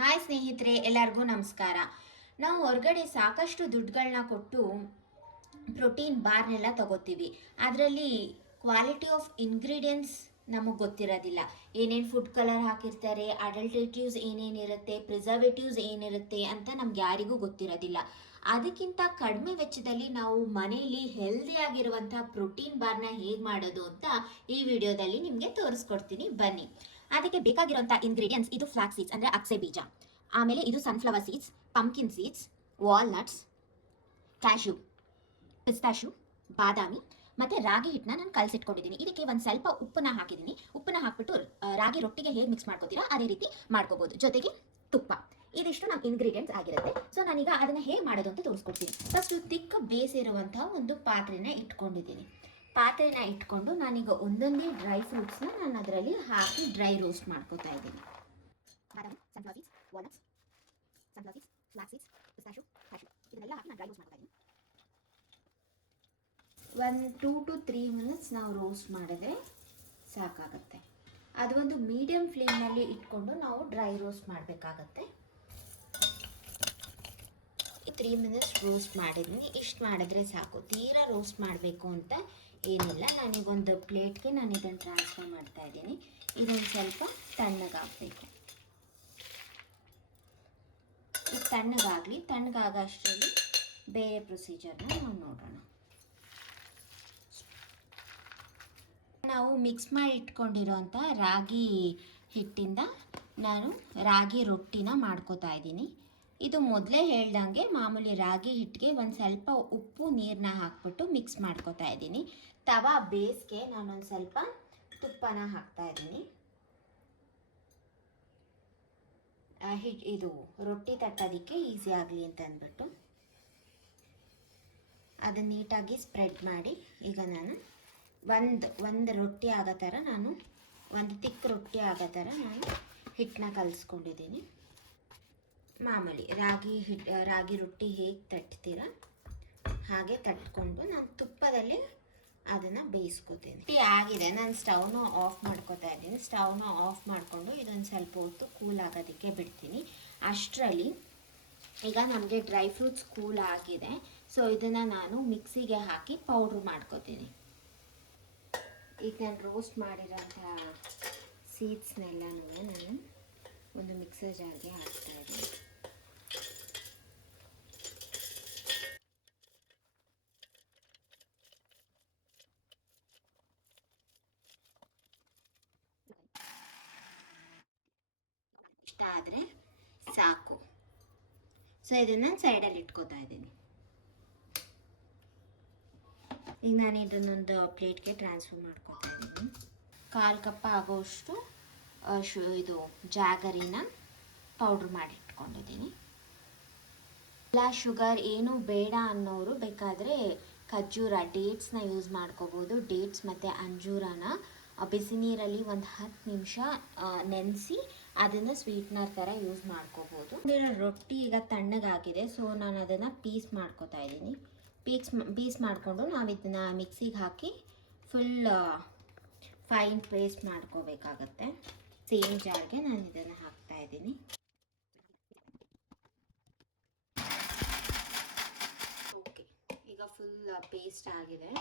Hi ಸ್ನೇಹಿತರೆ, ಎಲ್ಲರಿಗೂ ನಮಸ್ಕಾರ. ನಾವು ಹೊರಗಡೆ ಸಾಕಷ್ಟು ದುಡ್ಡುಗಳನ್ನ ಕೊಟ್ಟು ಪ್ರೋಟೀನ್ ಬಾರ್ನೆಲ್ಲ ತಗೋತೀವಿ. ಅದರಲ್ಲಿ ಕ್ವಾಲಿಟಿ ಆಫ್ ಇಂಗ್ರೀಡಿಯೆಂಟ್ಸ್ ನಮಗೆ ಗೊತ್ತಿರೋದಿಲ್ಲ. ಏನೇನು ಫುಡ್ ಕಲರ್ ಹಾಕಿರ್ತಾರೆ, ಅಡಲ್ಟೇಟಿವ್ಸ್ ಏನೇನಿರುತ್ತೆ, ಪ್ರಿಸರ್ವೇಟಿವ್ಸ್ ಏನಿರುತ್ತೆ ಅಂತ ನಮ್ಗೆ ಯಾರಿಗೂ ಗೊತ್ತಿರೋದಿಲ್ಲ. ಅದಕ್ಕಿಂತ ಕಡಿಮೆ ವೆಚ್ಚದಲ್ಲಿ ನಾವು ಮನೆಯಲ್ಲಿ ಹೆಲ್ದಿಯಾಗಿರುವಂಥ ಪ್ರೋಟೀನ್ ಬಾರ್ನ ಹೇಗೆ ಮಾಡೋದು ಅಂತ ಈ ವಿಡಿಯೋದಲ್ಲಿ ನಿಮಗೆ ತೋರಿಸ್ಕೊಡ್ತೀನಿ, ಬನ್ನಿ. ಅದಕ್ಕೆ ಬೇಕಾಗಿರುವಂಥ ಇಂಗ್ರೀಡಿಯೆಂಟ್ಸ್ ಇದು ಫ್ಲಾಕ್ ಸೀಡ್ಸ್ ಅಂದರೆ ಅಕ್ಸೆ ಬೀಜ, ಆಮೇಲೆ ಇದು sunflower seeds, pumpkin seeds, walnuts, cashew, pistachio, ಬಾದಾಮಿ ಮತ್ತು ರಾಗಿ ಹಿಟ್ಟನ್ನ ನಾನು ಕಲಸಿಟ್ಕೊಂಡಿದ್ದೀನಿ. ಇದಕ್ಕೆ ಒಂದು ಸ್ವಲ್ಪ ಉಪ್ಪನ್ನ ಹಾಕಿದ್ದೀನಿ. ಉಪ್ಪನ್ನ ಹಾಕ್ಬಿಟ್ಟು ರಾಗಿ ರೊಟ್ಟಿಗೆ ಹೇಗೆ ಮಿಕ್ಸ್ ಮಾಡ್ಕೋತೀರಾ ಅದೇ ರೀತಿ ಮಾಡ್ಕೋಬೋದು. ಜೊತೆಗೆ ತುಪ್ಪ. ಇದಿಷ್ಟು ನಮ್ಮ ಇಂಗ್ರೀಡಿಯೆಂಟ್ಸ್ ಆಗಿರುತ್ತೆ. ಸೊ ನಾನೀಗ ಅದನ್ನು ಹೇಗೆ ಮಾಡೋದು ಅಂತ ತೋರಿಸ್ಕೊಡ್ತೀನಿ. ಫಸ್ಟು ತಿಕ್ಕ ಬೇಸಿರುವಂಥ ಒಂದು ಪಾತ್ರೆನ ಇಟ್ಕೊಂಡಿದ್ದೀನಿ. ಪಾತ್ರೆನ ಇಟ್ಕೊಂಡು ನಾನೀಗ ಒಂದೊಂದೇ ಡ್ರೈ ಫ್ರೂಟ್ಸ್ನ ನಾನು ಅದರಲ್ಲಿ ಹಾಕಿ ಡ್ರೈ ರೋಸ್ಟ್ ಮಾಡ್ಕೋತಾ ಇದ್ದೀನಿ. ಬಾದಾಮಿ, sunflower seeds, walnuts, sunflower seeds, flax seeds, pistachio, cashew ಇದನ್ನೆಲ್ಲ ಹಾಕಿ ನಾನು ಡ್ರೈ ರೋಸ್ಟ್ ಮಾಡ್ತಾ ಇದ್ದೀನಿ. 2 to 3 ಮಿನಿಟ್ಸ್ ನಾವು ರೋಸ್ಟ್ ಮಾಡಿದ್ರೆ ಸಾಕಾಗುತ್ತೆ. ಅದು ಒಂದು ಮೀಡಿಯಮ್ ಫ್ಲೇಮ್ನಲ್ಲಿ ಇಟ್ಕೊಂಡು ನಾವು ಡ್ರೈ ರೋಸ್ಟ್ ಮಾಡಬೇಕಾಗತ್ತೆ. 3 ಮಿನಿಟ್ಸ್ ರೋಸ್ಟ್ ಮಾಡಿದ್ದೀನಿ. ಇಷ್ಟು ಮಾಡಿದ್ರೆ ಸಾಕು, ತೀರಾ ರೋಸ್ಟ್ ಮಾಡಬೇಕು ಅಂತ ಏನಿಲ್ಲ. ನಾನೀಗೊಂದು ಪ್ಲೇಟ್ಗೆ ನಾನು ಇದನ್ನು ಟ್ರಾನ್ಸ್ಫರ್ ಮಾಡ್ತಾ ಇದ್ದೀನಿ. ಇದೊಂದು ಸ್ವಲ್ಪ ತಣ್ಣಗಾಗಬೇಕು. ಇದು ತಣ್ಣಗಾಗಲಿ. ತಣ್ಣಗಾಗೋ ಅಷ್ಟರಲ್ಲಿ ಬೇರೆ ಪ್ರೊಸೀಜರ್ನ ನಾವು ನೋಡೋಣ. ನಾವು ಮಿಕ್ಸ್ ಮಾಡಿ ಇಟ್ಕೊಂಡಿರೋಂಥ ರಾಗಿ ಹಿಟ್ಟಿಂದ ನಾನು ರಾಗಿ ರೊಟ್ಟಿನ ಮಾಡ್ಕೋತಾ ಇದ್ದೀನಿ. ಇದು ಮೊದಲೇ ಹೇಳ್ದಂಗೆ ಮಾಮೂಲಿ ರಾಗಿ ಹಿಟ್ಟಿಗೆ ಒಂದು ಸ್ವಲ್ಪ ಉಪ್ಪು ನೀರನ್ನ ಹಾಕ್ಬಿಟ್ಟು ಮಿಕ್ಸ್ ಮಾಡ್ಕೋತಾ ಇದ್ದೀನಿ. ತವಾ ಬೇಸ್ಗೆ ನಾನೊಂದು ಸ್ವಲ್ಪ ತುಪ್ಪನ ಹಾಕ್ತಾ ಇದ್ದೀನಿ. ಇದು ರೊಟ್ಟಿ ತಟ್ಟೋದಕ್ಕೆ ಈಸಿ ಆಗಲಿ ಅಂತ ಅಂದ್ಬಿಟ್ಟು ಅದನ್ನು ನೀಟಾಗಿ ಸ್ಪ್ರೆಡ್ ಮಾಡಿ ಈಗ ನಾನು ಒಂದು ರೊಟ್ಟಿ ಆಗೋ ಥರ ಒಂದು ತಿಕ್ಕ ರೊಟ್ಟಿ ಆಗೋ ಥರ ನಾನು ಹಿಟ್ಟನ್ನ ಕಲಿಸ್ಕೊಂಡಿದ್ದೀನಿ. ಮಾಮೂಲಿ ರಾಗಿ ರೊಟ್ಟಿ ಹೇಗೆ ತಟ್ತೀರ ಹಾಗೆ ತಟ್ಕೊಂಡು ನಾನು ತುಪ್ಪದಲ್ಲಿ ಅದನ್ನು ಬೇಯಿಸ್ಕೊತೀನಿ. ಆಗಿದೆ, ನಾನು ಸ್ಟವ್ನ ಆಫ್ ಮಾಡ್ಕೊತಾ ಇದ್ದೀನಿ. ಸ್ಟವ್ನ ಆಫ್ ಮಾಡಿಕೊಂಡು ಇದೊಂದು ಸ್ವಲ್ಪ ಹೊತ್ತು ಕೂಲ್ ಆಗೋದಕ್ಕೆ ಬಿಡ್ತೀನಿ. ಅಷ್ಟರಲ್ಲಿ ಈಗ ನಮಗೆ ಡ್ರೈ ಫ್ರೂಟ್ಸ್ ಕೂಲ್ ಆಗಿದೆ. ಸೊ ಇದನ್ನು ನಾನು ಮಿಕ್ಸಿಗೆ ಹಾಕಿ ಪೌಡ್ರ್ ಮಾಡ್ಕೊತೀನಿ. ಈಗ ನಾನು ರೋಸ್ಟ್ ಮಾಡಿರೋಂಥ ಸೀಡ್ಸ್ನೆಲ್ಲನೂ ನಾನು ಒಂದು ಮಿಕ್ಸರ್ ಜಾರ್ಗೆ ಹಾಕ್ತಾ ಇದ್ದೀನಿ. ಇಷ್ಟ ಆದರೆ ಸಾಕು. ಸೊ ಇದನ್ನು ಸೈಡಲ್ಲಿ ಇಟ್ಕೋತಾ ಇದ್ದೀನಿ. ಈಗ ನಾನು ಇದನ್ನೊಂದು ಪ್ಲೇಟ್ಗೆ ಟ್ರಾನ್ಸ್ಫರ್ ಮಾಡ್ಕೊತಾ ಇದ್ದೀನಿ. 1/4 ಕಪ್ ಆಗೋಷ್ಟು ಇದು ಜಾಗರಿನ ಪೌಡ್ರ್ ಮಾಡಿ ಇಟ್ಕೊಂಡಿದ್ದೀನಿ. ಇಲ್ಲ ಶುಗರ್ ಏನೂ ಬೇಡ ಅನ್ನೋರು ಬೇಕಾದರೆ ಖರ್ಜೂರ ಡೇಟ್ಸ್ನ ಯೂಸ್ ಮಾಡ್ಕೋಬೋದು. ಡೇಟ್ಸ್ ಮತ್ತು ಅಂಜೂರನ ಬಿಸಿ ನೀರಲ್ಲಿ ಒಂದು 10 ನಿಮಿಷ ನೆನೆಸಿ ಅದನ್ನು ಸ್ವೀಟ್ನರ್ ಥರ ಯೂಸ್ ಮಾಡ್ಕೋಬೋದು. ರೊಟ್ಟಿ ಈಗ ತಣ್ಣಗಾಗಿದೆ. ಸೊ ನಾನು ಅದನ್ನು ಪೀಸ್ ಮಾಡ್ಕೋತಾ ಇದ್ದೀನಿ. ಪೀಸ್ ಮಾಡಿಕೊಂಡು ನಾವು ಇದನ್ನು ಮಿಕ್ಸಿಗೆ ಹಾಕಿ ಫುಲ್ ಫೈನ್ ಪೇಸ್ಟ್ ಮಾಡ್ಕೋಬೇಕಾಗತ್ತೆ. ಸೇಮ್ ಜಾರ್ಗೆ ನಾನು ಇದನ್ನು ಹಾಕ್ತಾ ಇದ್ದೀನಿ. ಓಕೆ, ಈಗ ಫುಲ್ ಪೇಸ್ಟ್ ಆಗಿದೆ.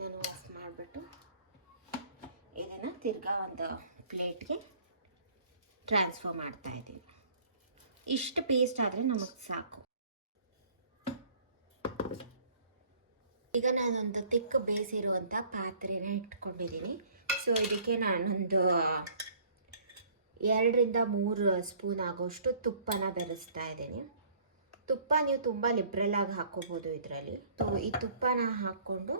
ನಾನು ಆಫ್ ಮಾಡಿಬಿಟ್ಟು ಇದನ್ನು ತಿರ್ಗಾ ಒಂದು ಪ್ಲೇಟ್ಗೆ ಟ್ರಾನ್ಸ್ಫರ್ ಮಾಡ್ತಾ ಇದ್ದೀನಿ. ಇಷ್ಟು ಪೇಸ್ಟ್ ಆದರೆ ನಮಗೆ ಸಾಕು. ಈಗ ನಾನೊಂದು ತಿಕ್ಕ ಬೇಯಿಸಿರುವಂಥ ಪಾತ್ರೆನ ಇಟ್ಕೊಂಡಿದ್ದೀನಿ. ಸೊ ಇದಕ್ಕೆ ನಾನೊಂದು 2 ರಿಂದ 3 ಸ್ಪೂನ್ ಆಗೋಷ್ಟು ತುಪ್ಪನ ಬೆರೆಸ್ತಾ ಇದ್ದೀನಿ. ತುಪ್ಪ ನೀವು ತುಂಬ ಲಿಬ್ರಲಾಗಿ ಹಾಕ್ಕೋಬೋದು ಇದರಲ್ಲಿ. ಸೊ ಈ ತುಪ್ಪನ ಹಾಕ್ಕೊಂಡು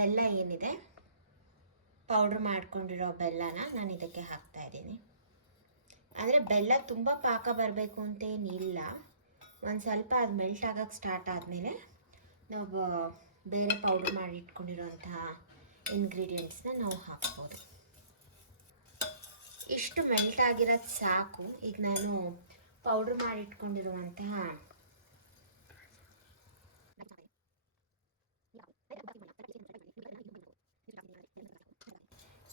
ಬೆಲ್ಲ ಏನಿದೆ ಪೌಡ್ರ್ ಮಾಡ್ಕೊಂಡಿರೋ ಬೆಲ್ಲನ ನಾನು ಇದಕ್ಕೆ ಹಾಕ್ತಾ ಇದ್ದೀನಿ. ಅಂದರೆ ಬೆಲ್ಲ ತುಂಬ ಪಾಕ ಬರಬೇಕು ಅಂತೇನಿಲ್ಲ. ಒಂದು ಸ್ವಲ್ಪ ಅದು ಮೆಲ್ಟ್ ಆಗೋಕ್ಕೆ ಸ್ಟಾರ್ಟ್ ಆದಮೇಲೆ ನಾವು ಬೇರೆ ಪೌಡ್ರ್ ಮಾಡಿ ಇಟ್ಕೊಂಡಿರೋಂತಹ ಇಂಗ್ರೀಡಿಯೆಂಟ್ಸ್ನ ನಾವು ಹಾಕ್ಬೋದು. ಇಷ್ಟು ಮೆಲ್ಟ್ ಆಗಿರೋದು ಸಾಕು. ಈಗ ನಾನು ಪೌಡ್ರ್ ಮಾಡಿ ಇಟ್ಕೊಂಡಿರುವಂತಹ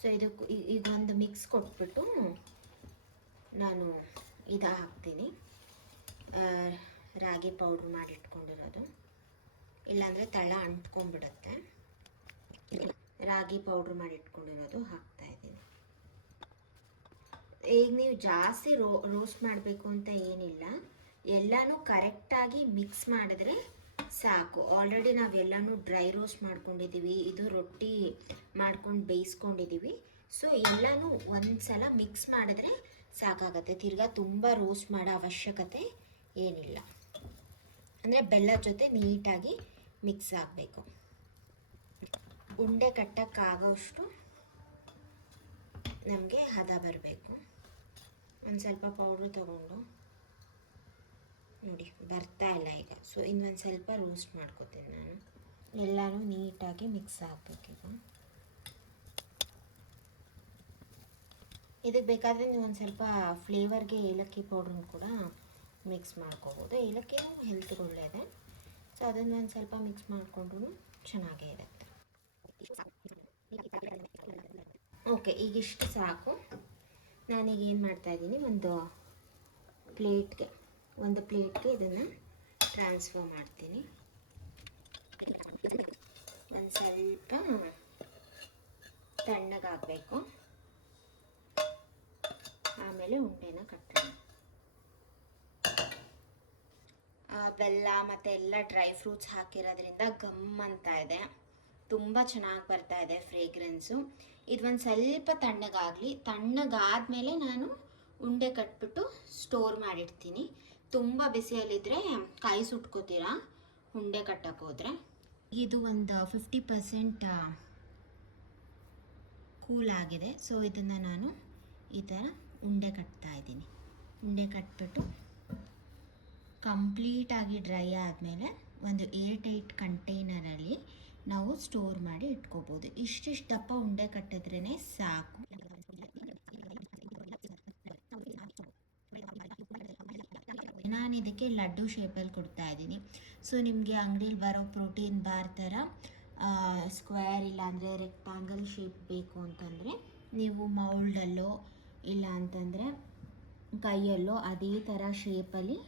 ಸೊ ಇದೊಂದು ಮಿಕ್ಸ್ ಕೊಟ್ಬಿಟ್ಟು ನಾನು ಇದು ಹಾಕ್ತೀನಿ, ರಾಗಿ ಪೌಡ್ರ್ ಮಾಡಿಟ್ಕೊಂಡಿರೋದು, ಇಲ್ಲಾಂದರೆ ತಳ ಅಂಟ್ಕೊಂಡ್ಬಿಡುತ್ತೆ. ರಾಗಿ ಪೌಡ್ರ್ ಮಾಡಿಟ್ಕೊಂಡಿರೋದು ಹಾಕ್ತಾಯಿದ್ದೀನಿ. ಈಗ ನೀವು ಜಾಸ್ತಿ ರೋಸ್ಟ್ ಮಾಡಬೇಕು ಅಂತ ಏನಿಲ್ಲ, ಎಲ್ಲನೂ ಕರೆಕ್ಟಾಗಿ ಮಿಕ್ಸ್ ಮಾಡಿದ್ರೆ ಸಾಕು. ಆಲ್ರೆಡಿ ನಾವೆಲ್ಲನೂ ಡ್ರೈ ರೋಸ್ಟ್ ಮಾಡ್ಕೊಂಡಿದ್ದೀವಿ, ಇದು ರೊಟ್ಟಿ ಮಾಡ್ಕೊಂಡು ಬೇಯಿಸ್ಕೊಂಡಿದ್ದೀವಿ. ಸೊ ಎಲ್ಲನೂ ಒಂದು ಸಲ ಮಿಕ್ಸ್ ಮಾಡಿದ್ರೆ ಸಾಕಾಗತ್ತೆ. ತಿರ್ಗಾ ತುಂಬ ರೋಸ್ಟ್ ಮಾಡೋ ಅವಶ್ಯಕತೆ ಏನಿಲ್ಲ. ಅಂದರೆ ಬೆಲ್ಲದ ಜೊತೆ ನೀಟಾಗಿ ಮಿಕ್ಸ್ ಆಗಬೇಕು. ಉಂಡೆ ಕಟ್ಟೋಕ್ಕಾಗೋಷ್ಟು ನಮಗೆ ಹದ ಬರಬೇಕು. ಒಂದು ಸ್ವಲ್ಪ ಪೌಡ್ರು ತೊಗೊಂಡು ನೋಡಿ ಬರ್ತಾ ಇಲ್ಲ ಈಗ. ಸೊ ಇನ್ನೊಂದು ಸ್ವಲ್ಪ ರೋಸ್ಟ್ ಮಾಡ್ಕೊತೀನಿ ನಾನು. ಎಲ್ಲನೂ ನೀಟಾಗಿ ಮಿಕ್ಸ್ ಆಗಬೇಕೀಗ. ಇದಕ್ಕೆ ಬೇಕಾದರೆ ನೀವು ಒಂದು ಸ್ವಲ್ಪ ಫ್ಲೇವರ್ಗೆ ಏಲಕ್ಕಿ ಪೌಡ್ರನ್ನ ಕೂಡ ಮಿಕ್ಸ್ ಮಾಡ್ಕೋಬೋದು. ಏಲಕ್ಕಿನೂ ಹೆಲ್ತ್ಗೆ ಒಳ್ಳೆಯದೇ. ಸೊ ಅದನ್ನು ಒಂದು ಸ್ವಲ್ಪ ಮಿಕ್ಸ್ ಮಾಡಿಕೊಂಡ್ರೂ ಚೆನ್ನಾಗೇ ಇರುತ್ತೆ. ಓಕೆ, ಈಗ ಇಷ್ಟು ಸಾಕು. ನಾನೀಗ ಏನು ಮಾಡ್ತಾಯಿದ್ದೀನಿ, ಒಂದು ಪ್ಲೇಟ್ಗೆ ಇದನ್ನು ಟ್ರಾನ್ಸ್ಫರ್ ಮಾಡ್ತೀನಿ. ಒಂದು ಸ್ವಲ್ಪ ತಣ್ಣಗಾಗಬೇಕು, ಆಮೇಲೆ ಉಂಡೆನ ಕಟ್ಟೋಣ. ಬೆಲ್ಲ ಮತ್ತು ಎಲ್ಲ ಡ್ರೈ ಫ್ರೂಟ್ಸ್ ಹಾಕಿರೋದ್ರಿಂದ ಗಮ್ ಅಂತ ಇದೆ, ತುಂಬ ಚೆನ್ನಾಗಿ ಬರ್ತಾ ಇದೆ ಫ್ರೇಗ್ರೆನ್ಸು. ಇದು ಒಂದು ಸ್ವಲ್ಪ ತಣ್ಣಗಾದ್ಮೇಲೆ ನಾನು ಉಂಡೆ ಕಟ್ಬಿಟ್ಟು ಸ್ಟೋರ್ ಮಾಡಿಡ್ತೀನಿ. ತುಂಬ ಬಿಸಿಯಲ್ಲಿದ್ದರೆ ಕೈ ಸುಟ್ಕೋತೀರಾ ಉಂಡೆ ಕಟ್ಟೋಕ್ಕೋದ್ರೆ. ಇದು ಒಂದು 50% ಕೂಲ್ ಆಗಿದೆ. ಸೊ ಇದನ್ನು ನಾನು ಈ ಥರ ಉಂಡೆ ಕಟ್ತಾ ಇದ್ದೀನಿ. ಉಂಡೆ ಕಟ್ಬಿಟ್ಟು ಕಂಪ್ಲೀಟಾಗಿ ಡ್ರೈ ಆದಮೇಲೆ ಒಂದು ಏರ್ಟೈಟ್ ಕಂಟೈನರಲ್ಲಿ ನಾವು ಸ್ಟೋರ್ ಮಾಡಿ ಇಟ್ಕೋಬೋದು. ಇಷ್ಟಿಷ್ಟು ದಪ್ಪ ಉಂಡೆ ಕಟ್ಟಿದ್ರೇ ಸಾಕು. ನಾನು ಇದಕ್ಕೆ ಲಡ್ಡು ಶೇಪಲ್ಲಿ ಕೊಡ್ತಾ ಇದ್ದೀನಿ. ಸೊ ನಿಮಗೆ ಅಂಗಡಿಲಿ ಬರೋ ಪ್ರೋಟೀನ್ ಬಾರ್ ಥರ ಸ್ಕ್ವೇರ್ ಇಲ್ಲಾಂದರೆ ರೆಕ್ಟಾಂಗಲ್ ಶೇಪ್ ಬೇಕು ಅಂತಂದರೆ ನೀವು ಮೌಲ್ಡಲ್ಲೋ ಇಲ್ಲ ಅಂತಂದರೆ ಕೈಯಲ್ಲೋ ಅದೇ ಥರ ಶೇಪಲ್ಲಿ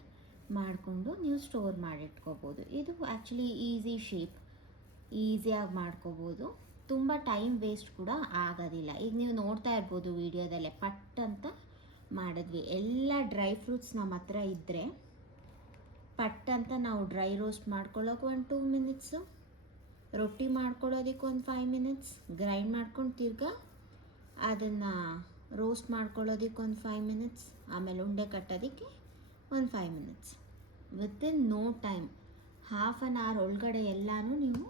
ಮಾಡಿಕೊಂಡು ನೀವು ಸ್ಟೋರ್ ಮಾಡಿಟ್ಕೋಬೋದು. ಇದು ಆ್ಯಕ್ಚುಲಿ ಈಸಿ ಶೇಪ್, ಈಸಿಯಾಗಿ ಮಾಡ್ಕೋಬೋದು. ತುಂಬ ಟೈಮ್ ವೇಸ್ಟ್ ಕೂಡ ಆಗೋದಿಲ್ಲ. ಈಗ ನೀವು ನೋಡ್ತಾ ಇರ್ಬೋದು ವಿಡಿಯೋದಲ್ಲೇ ಪಟ್ ಅಂತ ಮಾಡಿದ್ವಿ. ಎಲ್ಲ ಡ್ರೈ ಫ್ರೂಟ್ಸ್ ನಮ್ಮ ಹತ್ರ ಇದ್ದರೆ ಪಟ್ ಅಂತ ನಾವು ಡ್ರೈ ರೋಸ್ಟ್ ಮಾಡ್ಕೊಳ್ಳೋಕೆ ಒಂದು 2 ಮಿನಿಟ್ಸು, ರೊಟ್ಟಿ ಮಾಡ್ಕೊಳ್ಳೋದಕ್ಕೆ ಒಂದು 5 ಮಿನಿಟ್ಸ್, ಗ್ರೈಂಡ್ ಮಾಡ್ಕೊಂಡು ತಿರ್ಗಾ ಅದನ್ನು ರೋಸ್ಟ್ ಮಾಡ್ಕೊಳ್ಳೋದಕ್ಕೆ ಒಂದು 5 ಮಿನಿಟ್ಸ್, ಆಮೇಲೆ ಉಂಡೆ ಕಟ್ಟೋದಕ್ಕೆ ಒಂದು 5 minutes. Within no time, half an hour ಒಳಗಡೆ ಎಲ್ಲನೂ ನೀವು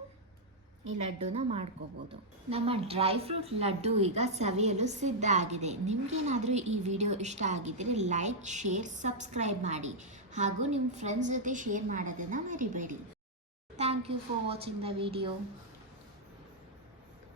ಈ ಲಡ್ಡುನ ಮಾಡ್ಕೋಬೋದು. ನಮ್ಮ ಡ್ರೈ ಫ್ರೂಟ್ ಲಡ್ಡು ಈಗ ಸವಿಯಲು ಸಿದ್ಧ ಆಗಿದೆ. ನಿಮಗೇನಾದರೂ ಈ ವಿಡಿಯೋ ಇಷ್ಟ ಆಗಿದ್ದರೆ ಲೈಕ್, ಶೇರ್, ಸಬ್ಸ್ಕ್ರೈಬ್ ಮಾಡಿ ಹಾಗೂ ನಿಮ್ಮ ಫ್ರೆಂಡ್ಸ್ ಜೊತೆ ಶೇರ್ ಮಾಡೋದನ್ನು ಮರಿಬೇಡಿ. Thank you for watching the video.